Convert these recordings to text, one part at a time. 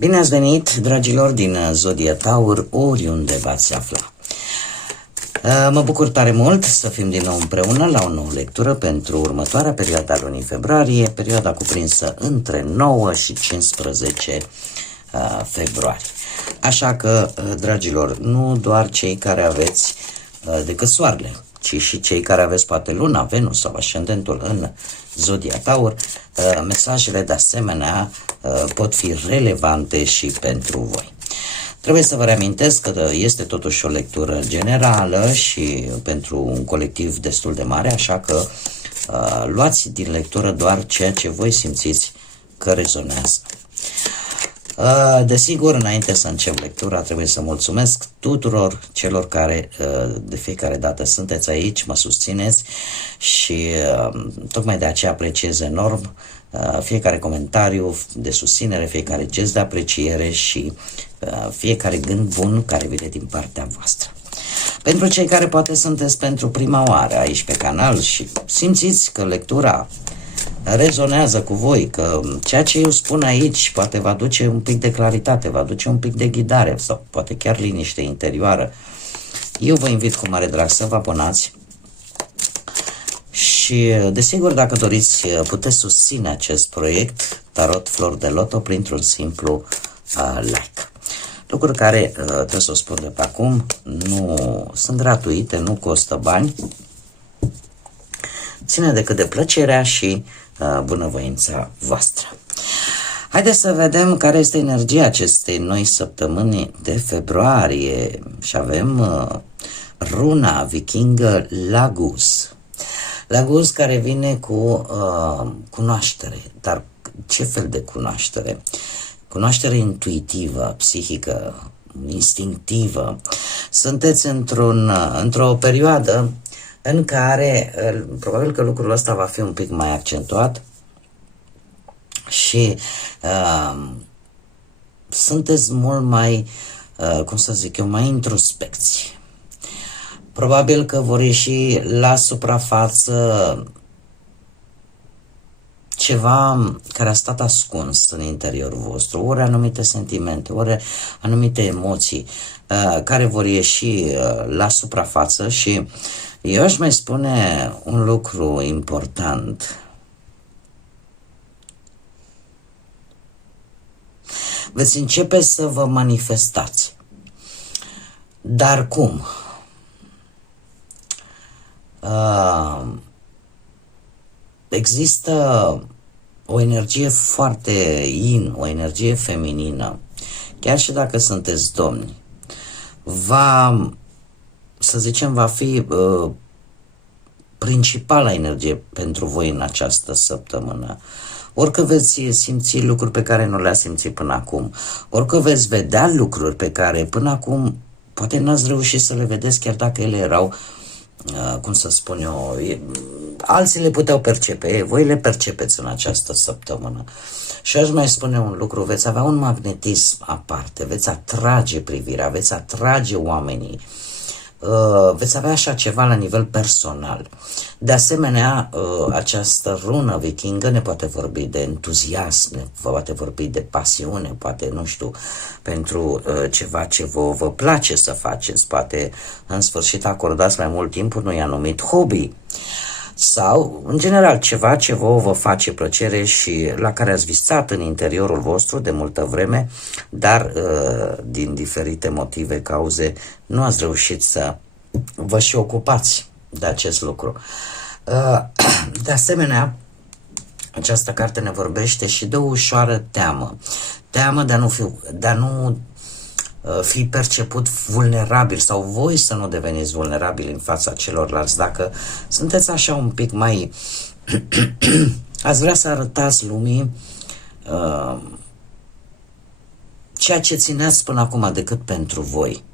Bine ați venit, dragilor din Zodia Taur, oriunde v-ați afla. Mă bucur tare mult să fim din nou împreună la o nouă lectură pentru următoarea perioadă a lunii februarie, perioada cuprinsă între 9 și 15 februarie. Așa că, dragilor, nu doar cei care aveți decât soarele, ci și cei care aveți poate luna, Venus sau ascendentul în Zodia Taur, mesajele de asemenea pot fi relevante și pentru voi. Trebuie să vă reamintesc că este totuși o lectură generală și pentru un colectiv destul de mare, așa că luați din lectură doar ceea ce voi simțiți că rezonează. Desigur, înainte să încep lectura, trebuie să mulțumesc tuturor celor care de fiecare dată sunteți aici, mă susțineți și tocmai de aceea apreciez enorm fiecare comentariu de susținere, fiecare gest de apreciere și fiecare gând bun care vine din partea voastră. Pentru cei care poate sunteți pentru prima oară aici pe canal și simțiți că lectura rezonează cu voi, că ceea ce eu spun aici poate vă aduce un pic de claritate, vă aduce un pic de ghidare sau poate chiar liniște interioară, eu vă invit cu mare drag să vă abonați și, desigur, dacă doriți, puteți susține acest proiect Tarot Flor de Loto printr-un simplu like. Lucruri care, trebuie să o spun de pe acum, nu sunt gratuite, nu costă bani, ține decât de plăcerea și bunăvoința voastră. Haideți să vedem care este energia acestei noi săptămâni de februarie și avem runa vikingă Lagus. Lagus care vine cu cunoaștere, dar ce fel de cunoaștere? Cunoaștere intuitivă, psihică, instinctivă. Sunteți într-o perioadă în care probabil că lucrul ăsta va fi un pic mai accentuat și sunteți mult mai, cum să zic eu, mai introspecți. Probabil că vor ieși la suprafață ceva care a stat ascuns în interiorul vostru, ori anumite sentimente, ori anumite emoții care vor ieși la suprafață și eu aș mai spune un lucru important. Veți începe să vă manifestați. Dar cum? Există o energie foarte yin, o energie feminină, chiar și dacă sunteți domni, să zicem, va fi principala energie pentru voi în această săptămână. Orică veți simți lucruri pe care nu le-ați simțit până acum, orică veți vedea lucruri pe care până acum poate n-ați reușit să le vedeți, chiar dacă ele erau, cum să spun eu, alții le puteau percepe, voi le percepeți în această săptămână. Și aș mai spune un lucru, veți avea un magnetism aparte, veți atrage privirea, veți atrage oamenii, veți avea așa ceva la nivel personal. De asemenea, această rună vikingă ne poate vorbi de entuziasm, ne poate vorbi de pasiune, poate, nu știu, pentru ceva ce vă place să faceți, poate în sfârșit acordați mai mult timp unui anumit hobby sau, în general, ceva ce vă face plăcere și la care ați visat în interiorul vostru de multă vreme, dar din diferite motive, cauze, nu ați reușit să vă și ocupați de acest lucru. De asemenea, această carte ne vorbește și de o ușoară teamă. Teamă de a nu fi perceput vulnerabil sau voi să nu deveniți vulnerabili în fața celorlalți. Dacă sunteți așa un pic mai ați vrea să arătați lumii ceea ce țineați până acum decât pentru voi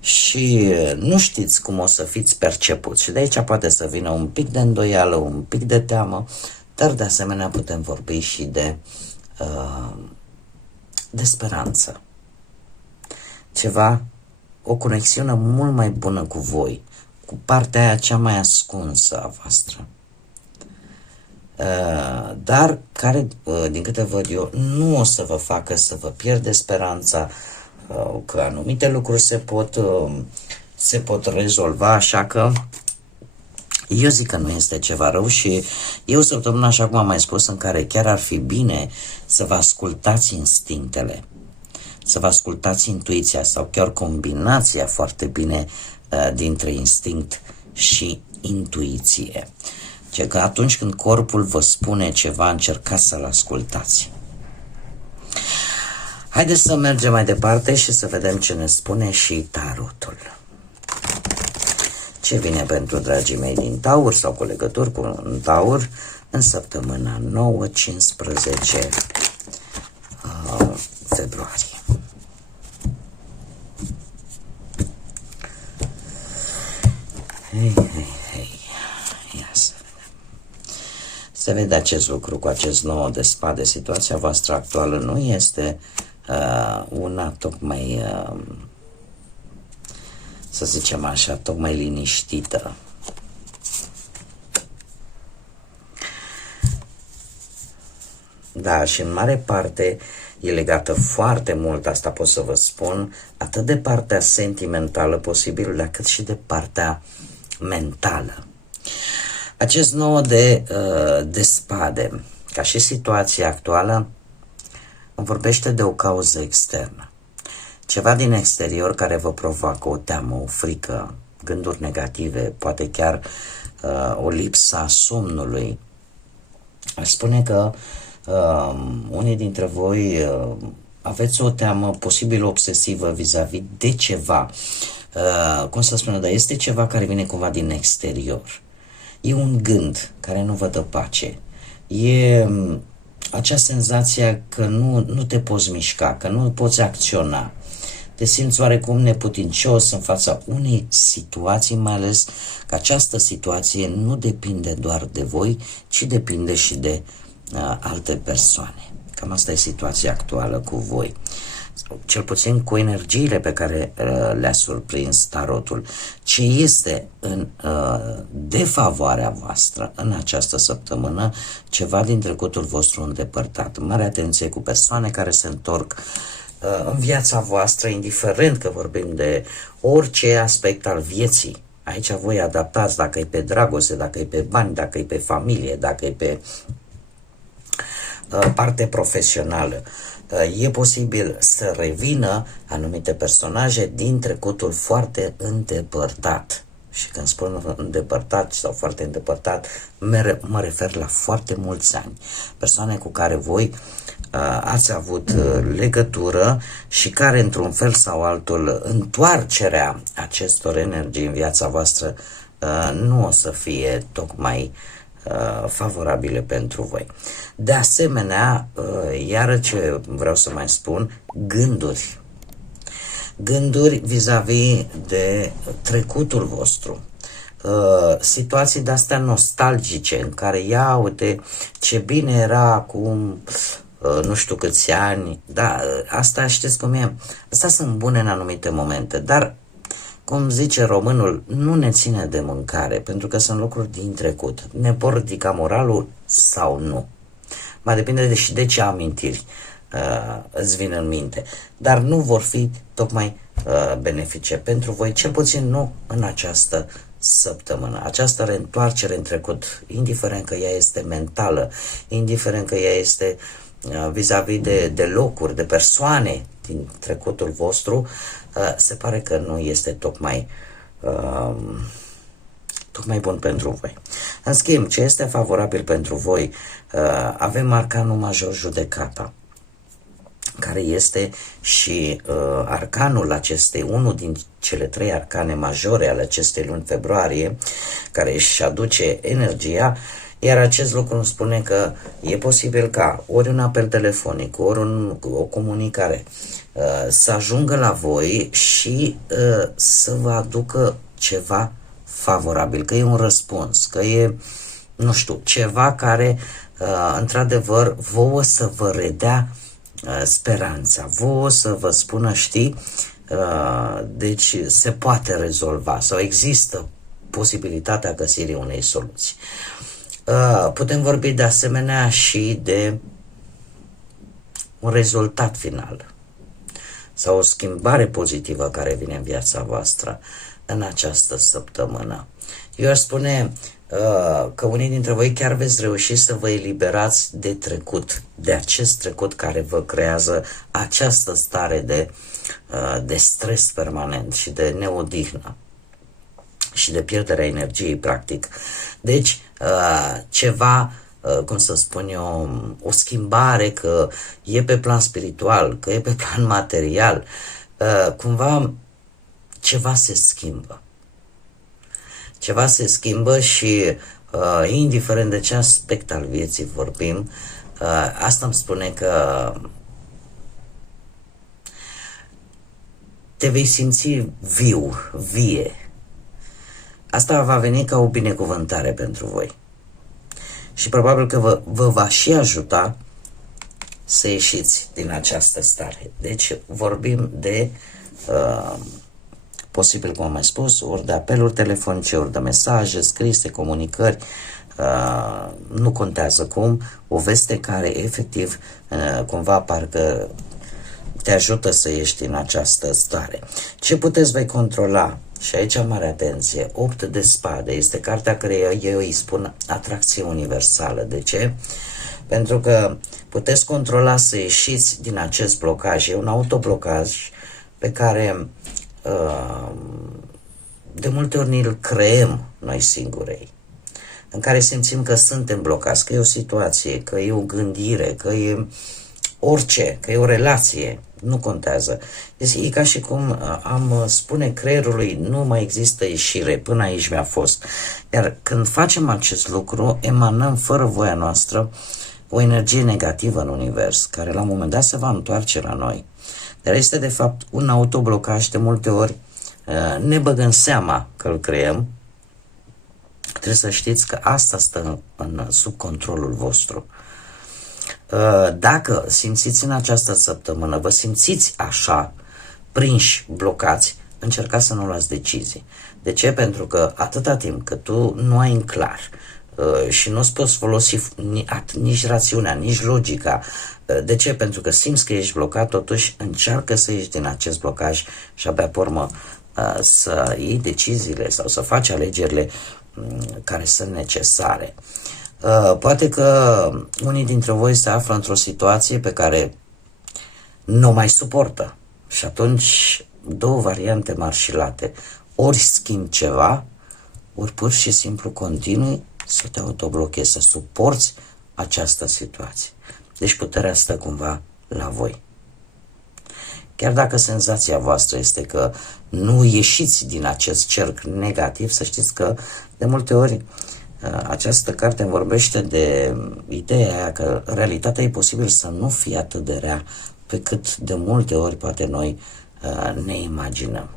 și nu știți cum o să fiți percepuți și de aici poate să vină un pic de îndoială, un pic de teamă, dar de asemenea putem vorbi și de speranță. Ceva, o conexiune mult mai bună cu voi, cu partea aia cea mai ascunsă a voastră. dar care, din câte văd eu, nu o să vă facă să vă pierdeți speranța că anumite lucruri se pot rezolva, așa că eu zic că nu este ceva rău și e o săptămână, așa cum am mai spus, în care chiar ar fi bine să vă ascultați instinctele, să vă ascultați intuiția sau chiar combinația foarte bine dintre instinct și intuiție. Ce că atunci când corpul vă spune ceva, încercați să-l ascultați. Haideți să mergem mai departe și să vedem ce ne spune și tarotul. Ce vine pentru dragii mei din Taur sau cu legături cu un Taur în săptămâna 9-15 februarie. Hei. Ia să vedem. Se vede acest lucru cu acest 9 de spade. Situația voastră actuală nu este una tocmai, să zicem așa, tocmai liniștită. Da, și în mare parte e legată foarte mult, asta pot să vă spun, atât de partea sentimentală posibil, cât și de partea mentală. Acest 9 de spade, ca și situația actuală, îmi vorbește de o cauză externă. Ceva din exterior care vă provoacă o teamă, o frică, gânduri negative, poate chiar o lipsă a somnului. Aș spune că unii dintre voi aveți o teamă posibil obsesivă vis-a-vis de ceva. Cum să spun, dar este ceva care vine cumva din exterior. E un gând care nu vă dă pace. E acea senzație că nu te poți mișca, că nu poți acționa. Te simți oarecum neputincios în fața unei situații, mai ales că această situație nu depinde doar de voi, ci depinde și de alte persoane. Cam asta e situația actuală cu voi. Cel puțin cu energiile pe care le-a surprins tarotul. Ce este în defavoarea voastră în această săptămână, ceva din trecutul vostru îndepărtat. Mare atenție cu persoane care se întorc în viața voastră, indiferent că vorbim de orice aspect al vieții. Aici voi adaptați, dacă e pe dragoste, dacă e pe bani, dacă e pe familie, dacă e pe parte profesională. E posibil să revină anumite personaje din trecutul foarte îndepărtat. Și când spun îndepărtat sau foarte îndepărtat, mă refer la foarte mulți ani. Persoane cu care voi ați avut legătură și care, într-un fel sau altul, întoarcerea acestor energii în viața voastră nu o să fie tocmai favorabile pentru voi. De asemenea, iară ce vreau să mai spun, gânduri vis-a-vis de trecutul vostru, situații de-astea nostalgice în care, ia uite ce bine era acum nu știu câți ani, da, asta știți cum e, astea sunt bune în anumite momente, dar cum zice românul, nu ne ține de mâncare, pentru că sunt lucruri din trecut. Ne pot ridica moralul sau nu. Mai depinde și de ce amintiri îți vin în minte. Dar nu vor fi tocmai benefice pentru voi, cel puțin nu în această săptămână. Această reîntoarcere în trecut, indiferent că ea este mentală, indiferent că ea este vis-a-vis de locuri, de persoane din trecutul vostru, se pare că nu este tocmai bun pentru voi. În schimb, ce este favorabil pentru voi, avem arcanul major judecata, care este și arcanul acestei, unul din cele 3 arcane majore ale acestei luni februarie, care își aduce energia, iar acest lucru îmi spune că e posibil ca ori un apel telefonic, ori o comunicare să ajungă la voi și să vă aducă ceva favorabil, că e un răspuns, că e, nu știu, ceva care într-adevăr vouă să vă redea speranța, vouă să vă spună, știi, deci se poate rezolva sau există posibilitatea găsirii unei soluții. Putem vorbi de asemenea și de un rezultat final sau o schimbare pozitivă care vine în viața voastră în această săptămână. Eu aș spune că unii dintre voi chiar veți reuși să vă eliberați de trecut, de acest trecut care vă creează această stare de stres permanent și de neodihnă și de pierderea energiei, practic. Deci, ceva, cum să spun eu, o schimbare, că e pe plan spiritual, că e pe plan material, cumva ceva se schimbă. Ceva se schimbă și, indiferent de ce aspect al vieții vorbim, asta îmi spune că te vei simți viu, vie. Asta va veni ca o binecuvântare pentru voi. Și probabil că vă va și ajuta să ieșiți din această stare. Deci vorbim de, posibil, cum am mai spus, ori de apeluri telefonice, ori de mesaje scrise, comunicări, nu contează cum, o veste care efectiv cumva parcă te ajută să ieși din această stare. Ce puteți voi controla? Și aici mare atenție, 8 de spade, este cartea care eu îi spun atracție universală. De ce? Pentru că puteți controla să ieșiți din acest blocaj. E un autoblocaj pe care de multe ori îl creăm noi singurei, în care simțim că suntem blocați, că e o situație, că e o gândire, că e orice, că e o relație, nu contează. E ca și cum am spune creierului, nu mai există ieșire, până aici mi-a fost. Iar când facem acest lucru, emanăm fără voia noastră o energie negativă în univers, care la un moment dat se va întoarce la noi. Dar este de fapt un autoblocaj, de multe ori ne băgăm seama că îl creăm. Trebuie să știți că asta stă sub controlul vostru. Dacă simțiți în această săptămână, vă simțiți așa, prinși, blocați, încercați să nu luați decizii. De ce? Pentru că atâta timp cât tu nu ai în clar și nu-ți poți folosi nici rațiunea, nici logica. De ce? Pentru că simți că ești blocat, totuși încearcă să ieși din acest blocaj și abia pe urmă să iei deciziile sau să faci alegerile care sunt necesare. Poate că unii dintre voi se află într-o situație pe care nu mai suportă și atunci două variante mari și late. Ori schimbi ceva, ori pur și simplu continui să te autoblochezi, să suporți această situație. Deci puterea stă cumva la voi. Chiar dacă senzația voastră este că nu ieșiți din acest cerc negativ, să știți că de multe ori această carte vorbește de ideea aia că realitatea e posibil să nu fie atât de rea pe cât de multe ori poate noi ne imaginăm.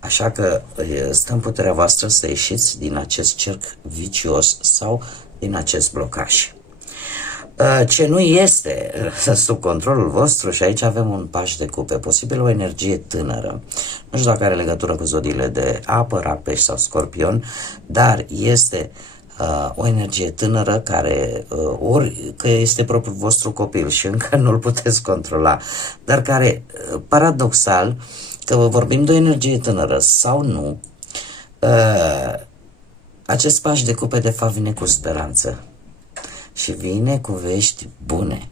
Așa că stă în puterea voastră să ieșiți din acest cerc vicios sau din acest blocaj. Ce nu este sub controlul vostru, și aici avem un paș de cupe, posibil o energie tânără. Nu știu dacă are legătură cu zodiile de apă, Rac, Pești sau Scorpion, dar este o energie tânără care ori că este propriul vostru copil și încă nu-l puteți controla, dar care, paradoxal, că vorbim de o energie tânără sau nu, acest paș de cupe de fapt vine cu speranță. Și vine cu vești bune,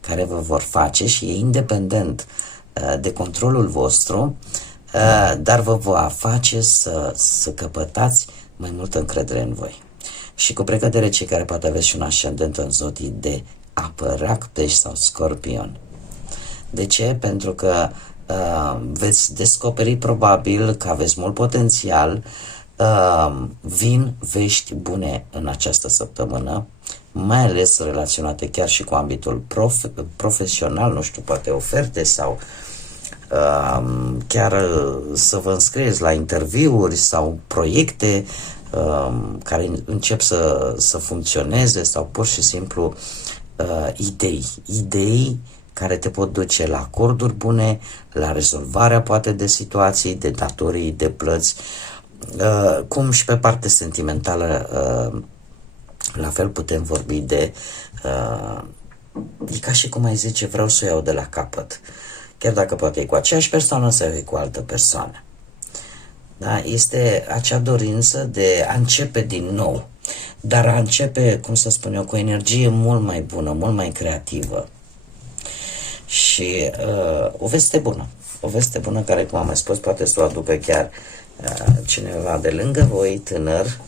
care vă vor face și e independent de controlul vostru, dar vă va face să căpătați mai multă încredere în voi. Și cu precădere cei care poate aveți și un ascendent în zodii de apă, Rac, Pești sau Scorpion. De ce? Pentru că veți descoperi probabil că aveți mult potențial, vin vești bune în această săptămână, mai ales relaționate chiar și cu ambitul profesional, nu știu, poate oferte sau chiar să vă înscrieți la interviuri sau proiecte care încep să funcționeze sau pur și simplu idei care te pot duce la acorduri bune, la rezolvarea poate de situații, de datorii, de plăți. Cum și pe parte sentimentală, la fel putem vorbi de e ca și cum ai zice, vreau să o iau de la capăt, chiar dacă poate e cu aceeași persoană sau e cu altă persoană. Da? Este acea dorință de a începe din nou, dar a începe, cum să spun eu, cu o energie mult mai bună, mult mai creativă. Și o veste bună care, cum am mai spus, poate să o aducă chiar cineva de lângă voi, tânăr,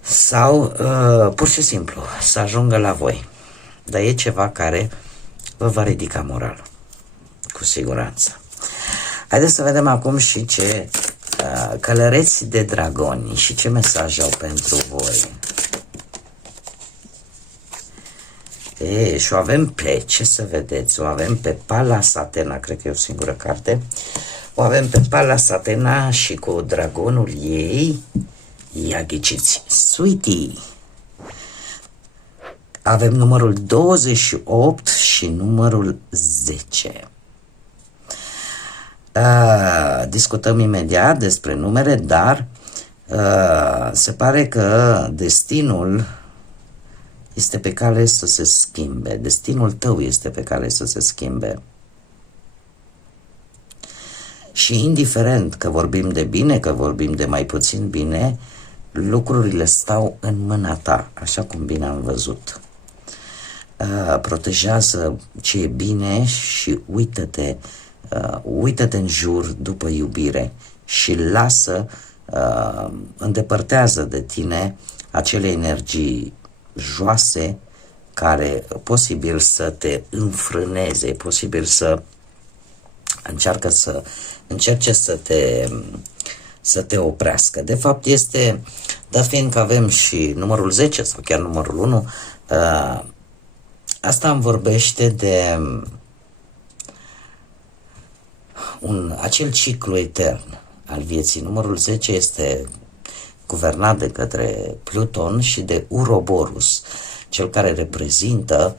sau pur și simplu să ajungă la voi. Dar e ceva care vă va ridica moralul, cu siguranță. Haideți să vedem acum și ce călăreți de dragoni și ce mesaj au pentru voi. Și o avem pe, ce să vedeți, o avem pe Pallas Athena, cred că e o singură carte. O avem pe Pallas Athena și cu dragonul ei, ia ghiciți, Sweetie. Avem numărul 28 și numărul 10. Discutăm imediat despre numere, dar se pare că destinul este pe cale să se schimbe. Destinul tău este pe cale să se schimbe. Și indiferent că vorbim de bine, că vorbim de mai puțin bine, lucrurile stau în mâna ta, așa cum bine am văzut. Protejează ce e bine și uită-te în jur după iubire și îndepărtează de tine acele energii joase care posibil să te înfrâneze, posibil să încerce să te oprească. De fapt este, dar fiindcă avem și numărul 10 sau chiar numărul 1, asta îmi vorbește de acel ciclu etern al vieții. Numărul 10 este guvernat de către Pluton și de Uroboros, cel care reprezintă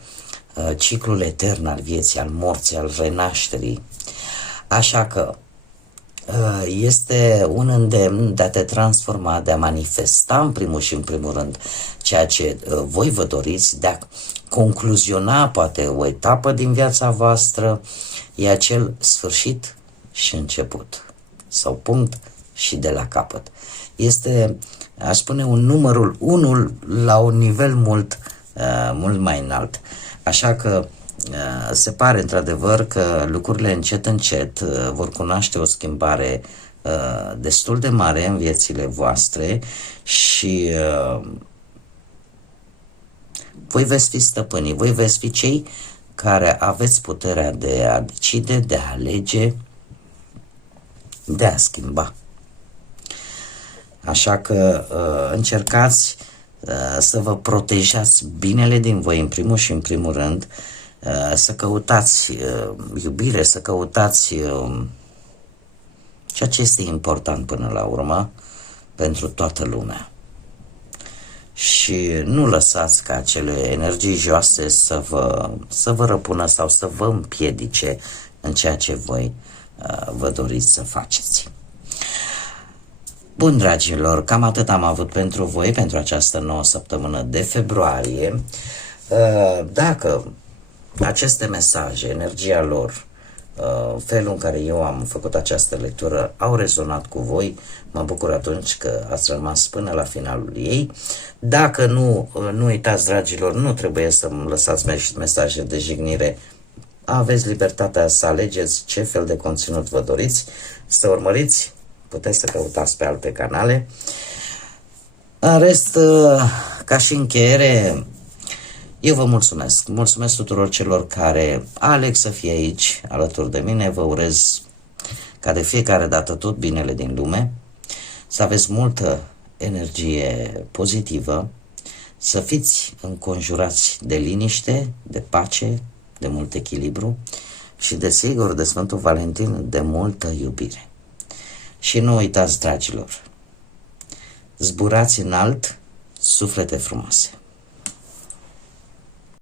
ciclul etern al vieții, al morții, al renașterii. Așa că este un îndemn de a te transforma, de a manifesta în primul și în primul rând ceea ce voi vă doriți, de a concluziona poate o etapă din viața voastră, e acel sfârșit și început, sau punct și de la capăt. Este, aș spune, un numărul 1 la un nivel mult mai înalt. Așa că se pare într-adevăr că lucrurile încet vor cunoaște o schimbare destul de mare în viețile voastre și voi veți fi stăpânii, voi veți fi cei care aveți puterea de a decide, de a alege, de a schimba. Așa că încercați să vă protejați binele din voi în primul și în primul rând, să căutați iubire, să căutați ceea ce este important până la urmă pentru toată lumea. Și nu lăsați ca acele energii joase să vă răpună sau să vă împiedice în ceea ce voi vă doriți să faceți. Bun, dragilor, cam atât am avut pentru voi, pentru această nouă săptămână de februarie. Dacă aceste mesaje, energia lor, felul în care eu am făcut această lectură au rezonat cu voi, mă bucur atunci că ați rămas până la finalul ei. Dacă nu uitați, dragilor, nu trebuie să-mi lăsați mesaje de jignire. Aveți libertatea să alegeți ce fel de conținut vă doriți, să urmăriți, puteți să căutați pe alte canale. În rest, ca și încheiere, eu vă mulțumesc. Mulțumesc tuturor celor care aleg să fie aici alături de mine. Vă urez ca de fiecare dată tot binele din lume, să aveți multă energie pozitivă, să fiți înconjurați de liniște, de pace, de mult echilibru și, desigur, de Sfântul Valentin, de multă iubire. Și nu uitați, dragilor, zburați înalt, suflete frumoase.